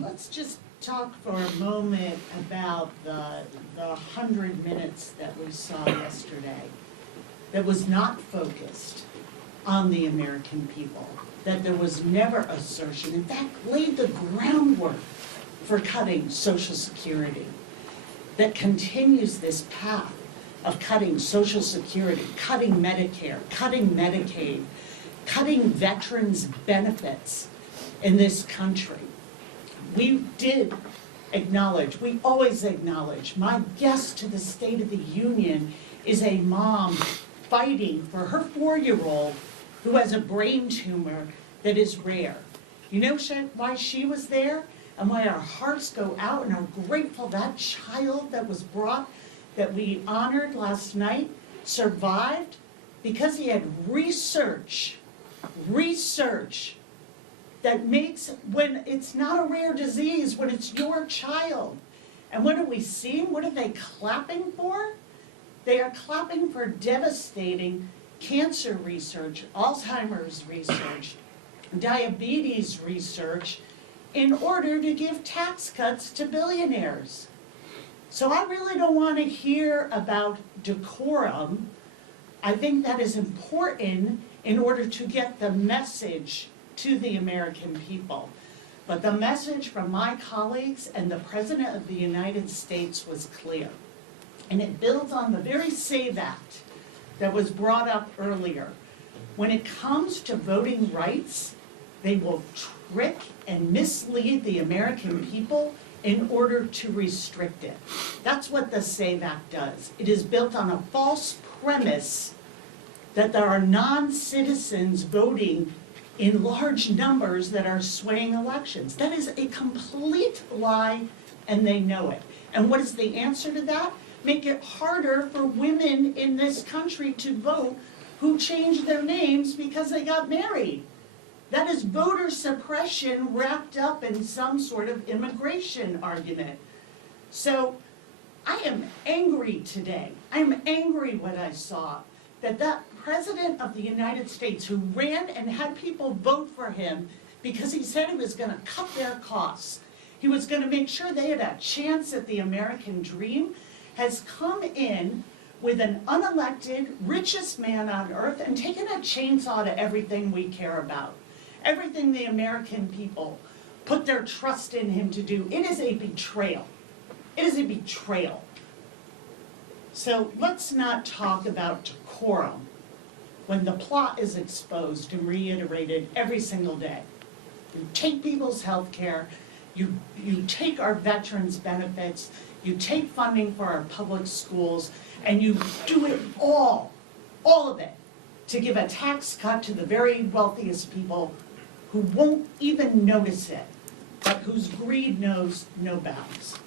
Let's just talk for a moment about the 100 minutes that we saw yesterday that was not focused on the American people, that there was never assertion, in fact, laid the groundwork for cutting Social Security, that continues this path of cutting Social Security, cutting Medicare, cutting Medicaid, cutting veterans' benefits in this country. We did acknowledge, we always acknowledge, my guest to the State of the Union is a mom fighting for her 4-year-old who has a brain tumor that is rare. You know why she was there and why our hearts go out and are grateful that child that was brought, that we honored last night, survived? Because he had research that makes, when it's not a rare disease, when it's your child. And what are we seeing? What are they clapping for? They are clapping for devastating cancer research, Alzheimer's research, diabetes research, in order to give tax cuts to billionaires. So I really don't want to hear about decorum. I think that is important in order to get the message to the American people. But the message from my colleagues and the President of the United States was clear. And it builds on the very SAVE Act that was brought up earlier. When it comes to voting rights, they will trick and mislead the American people in order to restrict it. That's what the SAVE Act does. It is built on a false premise that there are non-citizens voting in large numbers that are swaying elections. That is a complete lie, and they know it. And what is the answer to that? Make it harder for women in this country to vote who changed their names because they got married. That is voter suppression wrapped up in some sort of immigration argument. So I am angry today. I am angry what I saw, that President of the United States, who ran and had people vote for him because he said he was going to cut their costs, he was going to make sure they had a chance at the American dream, has come in with an unelected, richest man on earth and taken a chainsaw to everything we care about, everything the American people put their trust in him to do. It is a betrayal. It is a betrayal. So let's not talk about decorum when the plot is exposed and reiterated every single day. You take people's health care, you take our veterans' benefits, you take funding for our public schools, and you do it all of it, to give a tax cut to the very wealthiest people who won't even notice it, but whose greed knows no bounds.